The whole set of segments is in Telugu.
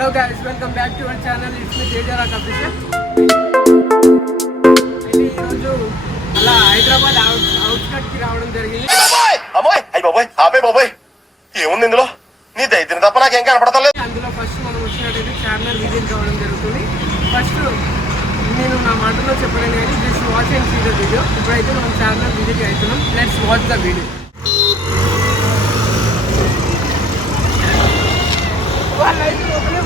Hello guys, welcome back to our channel. It's me Tejarock official. ఈరోజు అలా హైదరాబాద్ అవుట్స్కట్కి రావడం జరిగింది. ఏముంది ఇందులో? నీ దైత్యం తప్ప నాకేం కనపడతలేదు. అందులో ఫస్ట్ మనం వచ్చినట్టయితే చార్మినార్ విజిట్ కావడం జరుగుతుంది. ఫస్ట్ నేను నా మాటలో చెప్పలేను కానీ just watch and see the video. ఇప్పుడైతే మనం చార్మినార్ విజిట్ అవుతున్నాం. Let's watch the video. వాళ్ళైతే లోపలే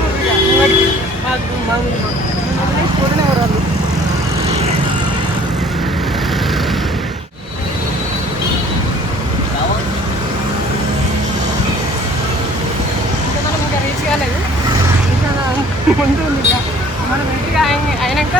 చూడనే వరాలు. ఇంకా మనం ఇంకా రీచ్ కాలేదు, ఇంకా ముందు ఉంది. ఇంకా మనం ఇంటికి అయినాక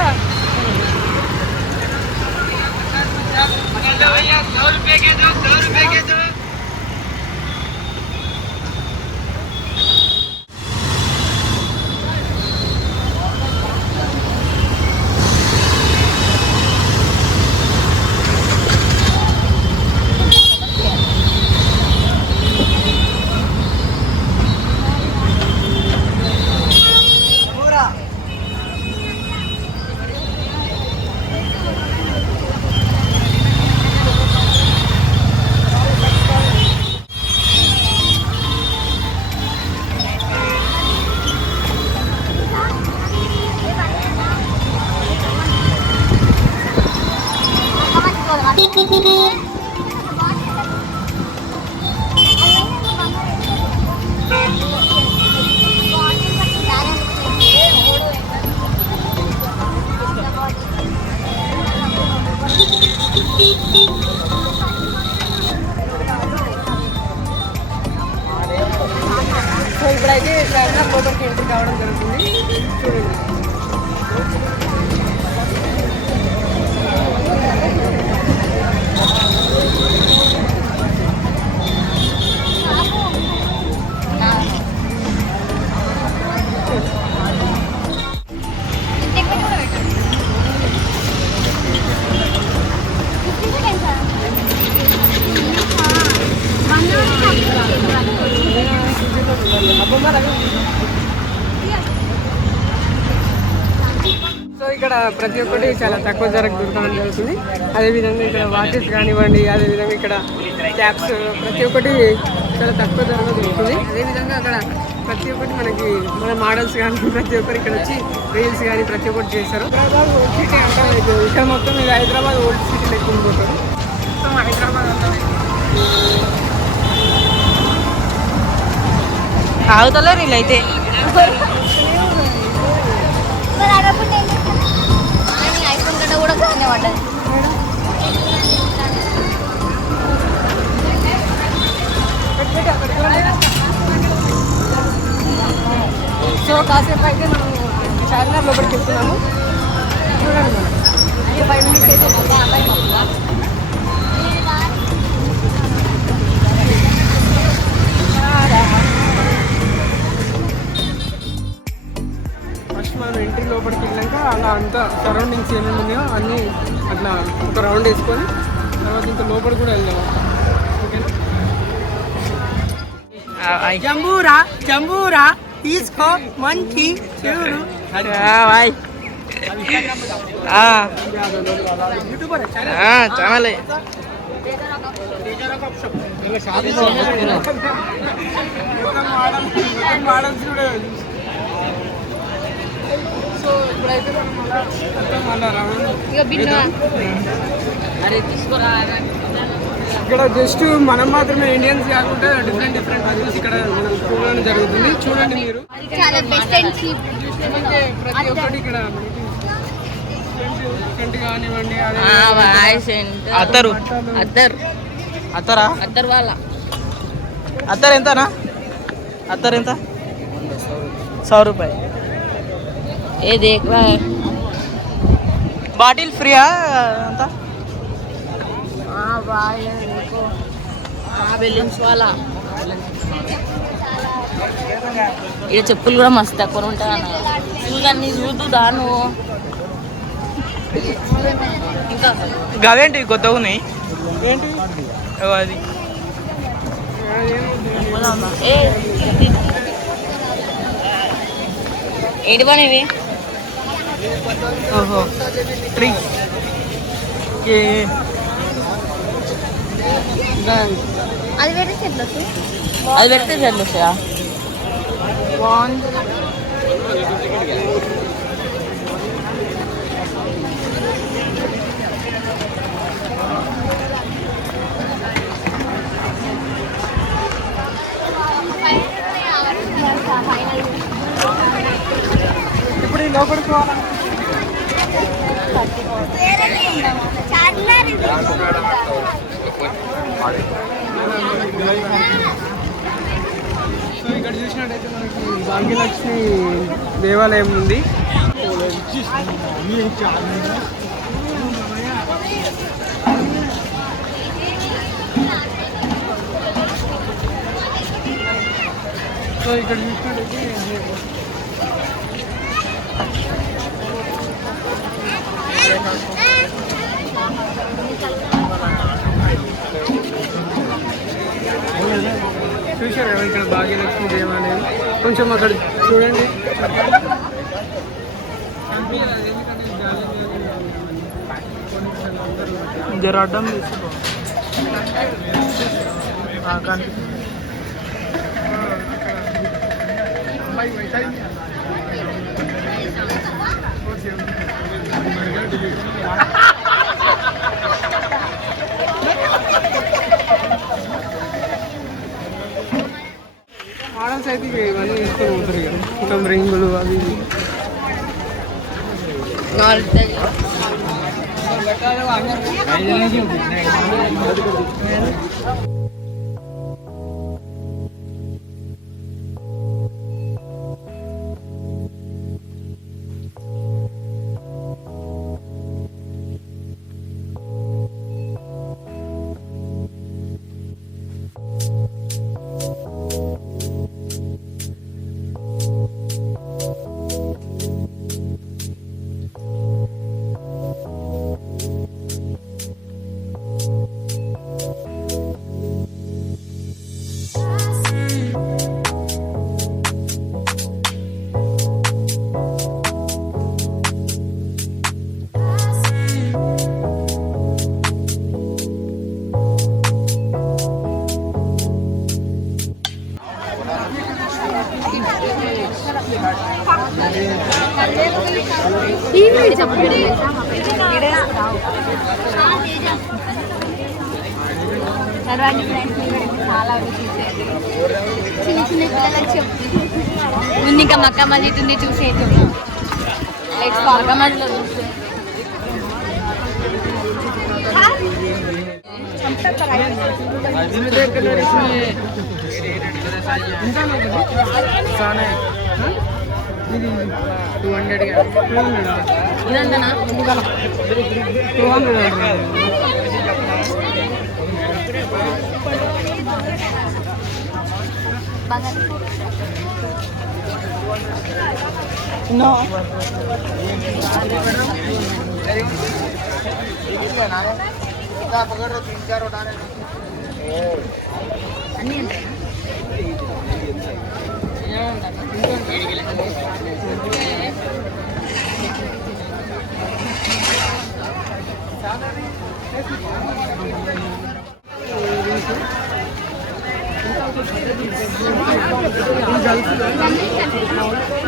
సో ఇప్పుడైతే చార్మినార్ లోపలికి ఎంట్రీ కావడం జరుగుతుంది. చూడండి. సో ఇక్కడ ప్రతి ఒక్కటి చాలా తక్కువ ధరకు దొరకడం జరుగుతుంది. అదేవిధంగా ఇక్కడ వాచెస్ కానివ్వండి, అదేవిధంగా ఇక్కడ క్యాప్స్ ప్రతి ఒక్కటి చాలా తక్కువ ధరలో దొరుకుతుంది. అదేవిధంగా అక్కడ ప్రతి ఒక్కటి మన మోడల్స్ కానీ ప్రతి ఒక్కరు ఇక్కడ వచ్చి రీల్స్ కానీ ప్రతి ఒక్కటి చేస్తారు. హైదరాబాద్ ఓల్డ్ సిటీ అంటారు. ఇక్కడ మొత్తం ఇది హైదరాబాద్ ఓల్డ్ సిటీ లెక్క ఉండిపోతారు. సో హైదరాబాద్ అంతా ఆగుతలే వీళ్ళైతే. ఐఫోన్ గడ్డ కూడా కానీ పడ్డది. సో కాసేపు అయితే మనం చార్మినార్ లోపలికి వెళ్తున్నాము. చూడండి, మనం 5 మినిట్స్ అయితే ఫస్ట్ మనం ఎంట్రీ లోపలికి వెళ్ళాక అలా అంతా సరౌండింగ్స్ ఏమేమి ఉన్నాయో అన్నీ అట్లా ఒక రౌండ్ వేసుకొని తర్వాత ఇంకా లోపలికి కూడా వెళ్దాం. ఓకేనా? జంబూరా జంబూరా తీసుకో, మంచి చూడు. ఛానల్ మోడల్స్ కూడా. సో ఇప్పుడైతే ఇక్కడ జస్ట్ మనం మాత్రమే ఇండియన్స్ కాకుండా డిఫరెంట్ కల్చర్స్ ఇక్కడ మనం చూడడం జరుగుతుంది. చూడండి మీరు, ప్రతి ఒక్కటి ఇక్కడ కానివ్వండి. అత్తర్ వాళ్ళ అత్తర్ ఎంతనా? అత్తర్ ఎంత? 100 రూపాయలు. ఏ దేఖ బాటిల్ ఫ్రీయా అంత? ఇక చెప్పులు కూడా మస్తు తక్కువ ఉంటాయి అన్న. చూడండి, చూద్దు దాను. ఇంకా గవేంటి కొత్తగా ఉన్నాయి. ఏంటి అది ఏంటి పని ఇవి? ఓహో ట్రీ అది వేరే చెట్లు వస్తాయి. అది పెడితే చెట్లు వస్తాయా? ఇప్పుడు ఈ లోపలికి పోవాలా? సో ఇక్కడ చూసినట్టయితే మనకి భాగ్యలక్ష్మి దేవాలయం ఉంది. సో ఇక్కడ చూసినట్టయితే చూశారు కదా ఇక్కడ భాగ్యలక్ష్మి దేవాలయం. కొంచెం అక్కడ చూడండి. జర అడ్డం తీసుకో. మోడల్స్ అయితే ఇవన్నీ తీసుకొని పోతారు కదా, మొత్తం రింగులు అవి ఇవి. చిన్న చిన్న పిల్లలకు చెప్తుంది. ముందు ఇంకా మక్క మస్జిద్ ఉంది చూసేది. మక్క మస్జిద్లో చూస్తే ఇది 200 ఇదంతనా? 200 No. అన్నీ ఉంటాయి.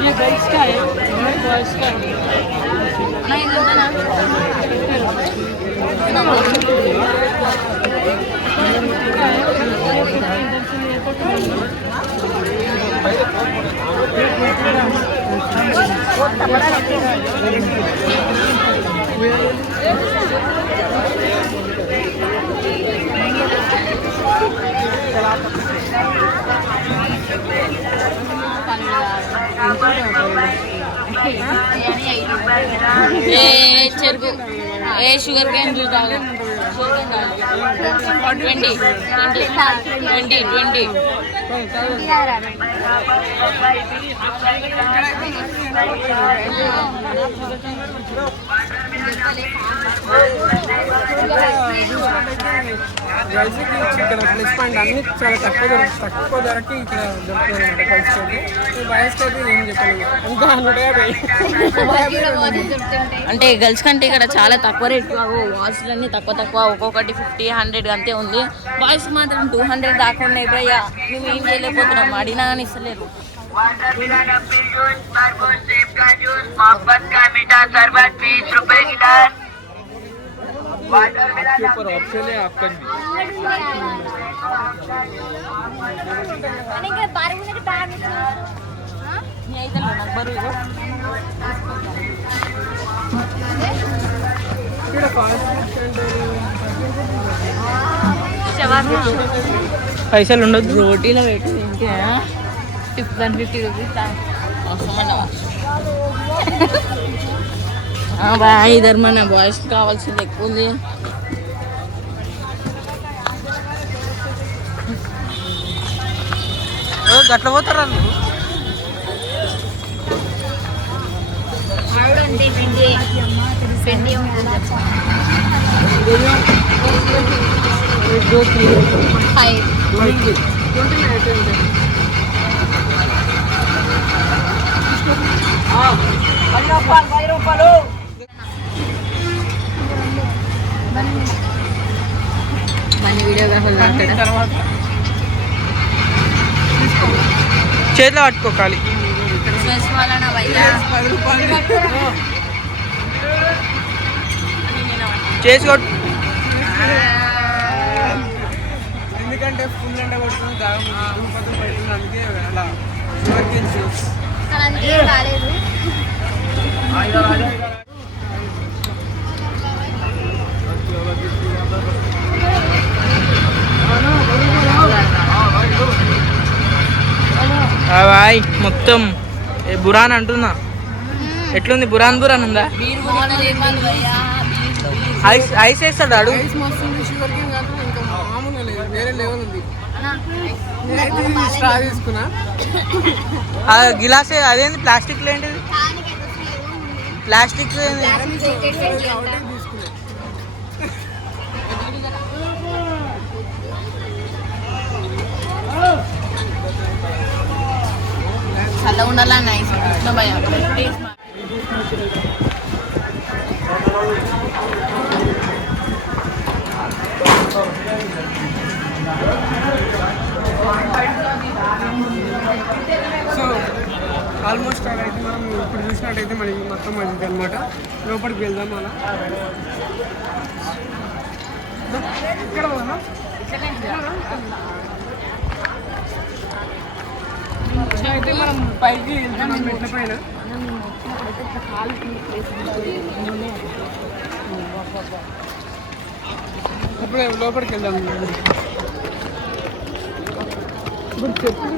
ये गर्ल्स का है, बॉयज का नहीं। చెరుకు ఏ షుగర్ క్యాన్ జ్యూస్ తాగు. 20 20 20 గర్ల్స్కి ఇక్కడ ప్లస్ పాయింట్ అన్ని చాలా తక్కువ ధరకి ఇక్కడ దొరుకుతుంది అనమాట గర్ల్స్కి అయితే. ఈ బాయ్స్కి అయితే ఏం చెప్పలేదు, ఇంకా 150. అంటే గర్ల్స్ కంటే ఇక్కడ చాలా తక్కువ రేట్ వాచ్లన్నీ తక్కువ ఒక్కొక్కటి 50-100 అంతే ఉంది. బాయ్స్ మాత్రం 200 దాకా ఉన్నాయి భయ్యా. మేము ఏం చేయలేకపోతున్నాం, అడిగినా కానీ ఇస్తలేరు. పైసలు ఉండదు. రోటీలో పెట్టి ఇంకా 150 రూపీస్. ఇద్దరు మన బాయ్స్ కావాల్సింది ఎక్కువ ఉంది. గట్ల పోతారా మన వీడియోగ్రాఫర్ చేతిలో పట్టుకోవాలి. చేసుకో ఎందుకంటే ఫుల్ ఎండ కొట్టుకుని దాదాపు పడుతుంది, అందుకే అలా రాలేదు. బాయ్ మొత్తం బురాన్ అంటున్నా. ఎట్లుంది? బురాన్ ఉందా? ఐస్ వేస్తాడు అడు. వేరే లెవెల్ ఉంది. తీసుకున్నా గిలాస్ అదేంది ప్లాస్టిక్ ఏంటిది? ప్లాస్టిక్ చల్ల ఉండాలా నైస్ సో ఆల్మోస్ట్ అయితే మనం ఇప్పుడు చూసినట్టయితే మనకి మొత్తం మంచిది అనమాట. లోపలికి వెళ్దాం అలా. ఇక్కడ పోదామా? అయితే మనం పైకి వెళ్తున్నాం మెట్ల పైన. ఇప్పుడు లోపలికి వెళ్దాం. ఇప్పుడు చెప్పులు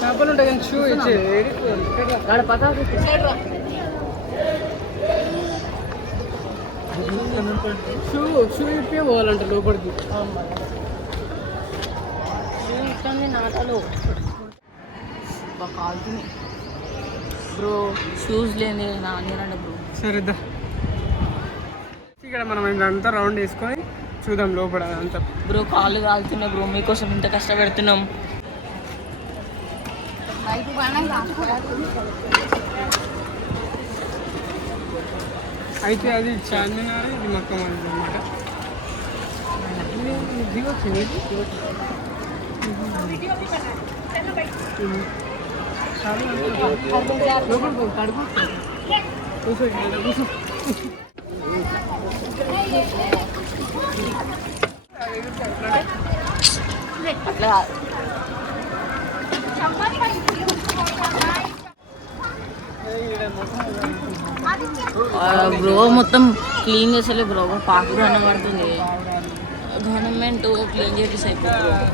చేపలు ఉంటాయి కానీ షూ ఇచ్చే షూ ఇప్పే పోవాలంట లోపలికి. నాటలు కాల్తుంది బ్రో, షూస్ లేని నాన్న బ్రో. సరేద్దా, ఇక్కడ మనం ఇదంతా రౌండ్ వేసుకొని చూద్దాం లోపల అంతా. బ్రో కాళ్ళు కాలుతున్నాయి బ్రో, మీకోసం ఇంత కష్టపెడుతున్నాం. అయితే అది చార్మినార్, ఇది మక్కా మసీద్ అనమాట. దిగొచ్చు అట్లా బ్రో మొత్తం క్లీన్ చేసలే బ్రో, పాకుడు అన్న పడుతుంది. గవర్నమెంట్ క్లీన్ చేసి అయిపోతుంది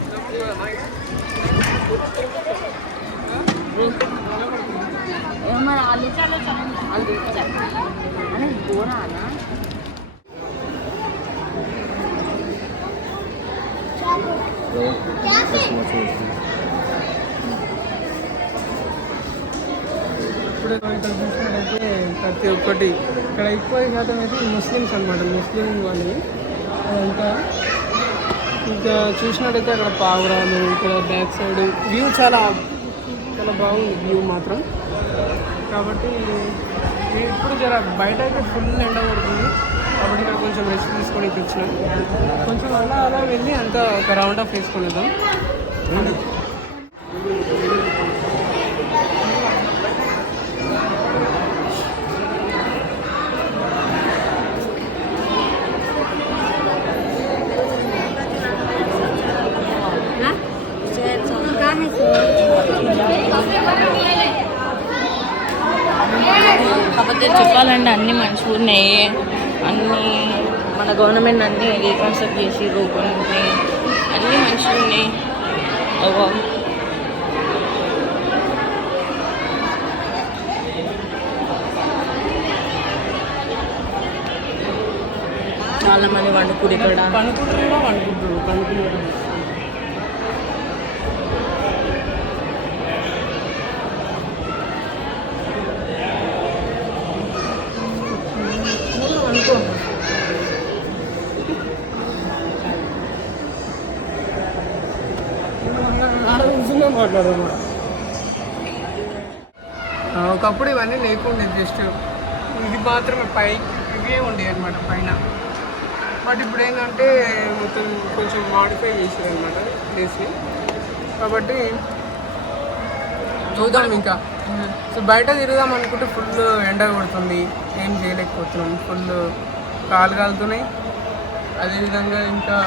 ఏమన్నా ఆలోచన ఘోరానా. ఇప్పుడు ఇక్కడ చూసినట్టయితే ప్రతి ఒక్కటి ఇక్కడ ఎక్కువ శాతం అయితే ముస్లిమ్స్ అనమాట, ముస్లిం వాళ్ళవి. ఇంకా చూసినట్టయితే అక్కడ పావురాలు, ఇక్కడ బ్యాక్ సైడ్ వ్యూ చాలా చాలా బాగుంది వ్యూ మాత్రం. కాబట్టి ఇప్పుడు జర బయట అయితే ఫుల్ ఎండ పడుతుంది, కాబట్టి ఇక్కడ కొంచెం రెస్ట్ తీసుకొని వచ్చినాం. కొంచెం అలా అలా వెళ్ళి అంతా ఒక రౌండ్ ఆఫ్ వేసుకునేద్దాం. కాకపోతే చెప్పాలంటే అన్నీ మంచిగా ఉన్నాయి, అన్నీ మన గవర్నమెంట్ అన్నీ రీకన్స్ట్రక్ట్ చేసి రూపాయి అన్నీ మంచిగా ఉన్నాయి. చాలా మంది వండుకుడు ఇక్కడ పండుకుంటారు. ఒకప్పుడు ఇవన్నీ లేకుండే, జస్ట్ ఇది మాత్రమే ఇవే ఉండేవి అనమాట పైన. బట్ ఇప్పుడు ఏంటంటే మొత్తం కొంచెం మాడిఫై చేసారు అనమాట ప్లేస్ని. కాబట్టి చూద్దాం ఇంకా. సో బయట తిరుగుదాం అనుకుంటే ఫుల్ ఎండ కొడుతుంది, ఏం చేయలేకపోతున్నాం, ఫుల్ కాలు కాలుతున్నాయి. అదేవిధంగా ఇంకా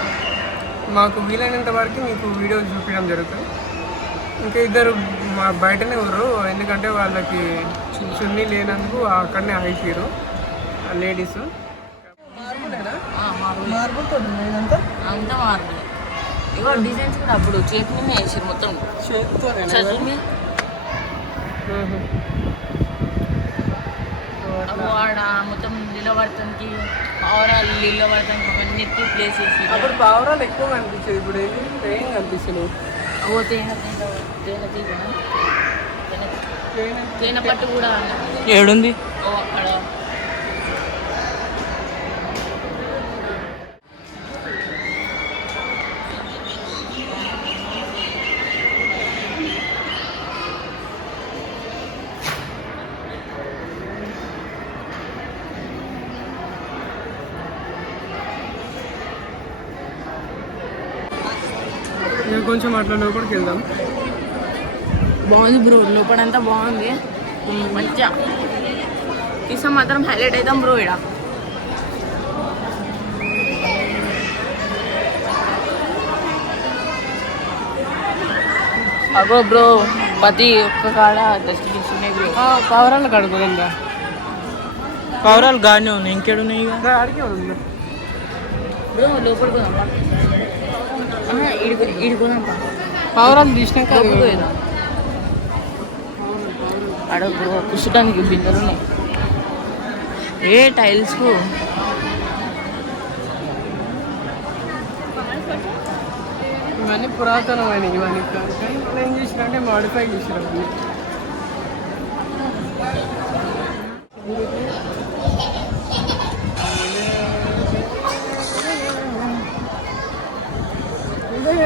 మాకు వీలైనంత వరకు మీకు వీడియో చూపించడం జరుగుతుంది. ఇంకా ఇద్దరు మా బయటనే ఊరు, ఎందుకంటే వాళ్ళకి చున్నీ లేనందుకు అక్కడనే ఆగిపోయారు లేడీస్. అంతా మార్బుల్. ఇగో డిజైన్స్ కూడా అప్పుడు చేతిని వేసారు, మొత్తం చేతితోనే ఆడ మొత్తం నిలబడటానికి పావురాలు నిలబడటానికి అవన్నీ ప్లేస్ వేసి. అప్పుడు పావురాలు ఎక్కువ కనిపించేది, ఇప్పుడు ఏం కనిపిస్తున్నాయి. ఓ తేనె పట్టు కూడా ఏడుంది. ఓ అక్కడ కొంచెం అట్లా లోపలికి వెళ్దాం. బాగుంది బ్రో, లోపలంతా బాగుంది మంచిగా. ఈసారి మాత్రం హైలైట్ అవుతాం బ్రో. ఇక్కడ అగో బ్రో ప్రతి ఒక్క కాడ డెస్టినేషన్ పావురాలు కడుపుదా, పావురాలు గానే ఉన్నాయి, ఇంకేడున్నాయి అడిగే ఉంది బ్రో. లోపలికి ఇడిపోదాం, పావురాలు తీసినాక ఆడ బ్రో కూర్చోడానికి బిందెలు ఉన్నాయి. ఏ టైల్స్కు ఇవన్నీ పురాతనమైనవి, ఇవన్నీ కానీ ఏం చేసినంటే మాడిఫై చేసినారు.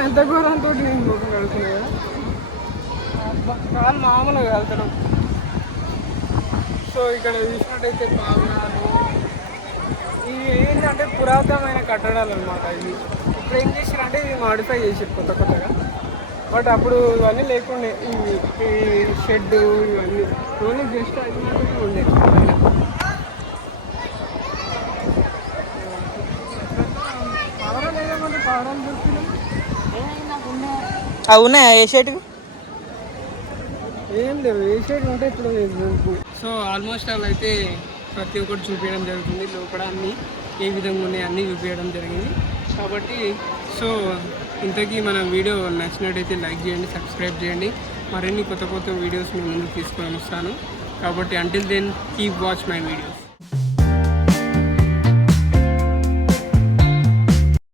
ఎంత ఘోరంతో నేను గోపం కడుతున్నాయి కదా, కాలు మామూలుగా కలుతాడు. సో ఇక్కడ చూసినట్టయితే పావురాలు, ఇవి ఏంటంటే పురాతనమైన కట్టడాలు అనమాట. ఇవి ఇప్పుడు ఏం చేసిరంటే ఇవి మాడిఫై చేసారు కొత్తగా. బట్ అప్పుడు ఇవన్నీ లేకుండే, ఈ షెడ్ ఇవన్నీ ఓన్లీ జస్ట్ అది మాత్రమే ఉండేది. పావురాలు ఏదేమంటే పావురాలు దొరుకుతున్నాయి. అవునా ఏ షర్ట్ ఏం లేవు, ఏ షేడ్ ఉంటే ఇప్పుడు. సో ఆల్మోస్ట్ అలా అయితే ప్రతి ఒక్కటి చూపించడం జరుగుతుంది. లోపల అన్నీ ఏ విధంగా ఉన్నాయి అన్నీ చూపించడం జరిగింది. కాబట్టి సో ఇంతకీ మన వీడియో నచ్చినట్టయితే లైక్ చేయండి, సబ్స్క్రైబ్ చేయండి. మరిన్ని కొత్త వీడియోస్ మీ ముందుకు తీసుకొని వస్తాను. కాబట్టి until then keep watch my videos.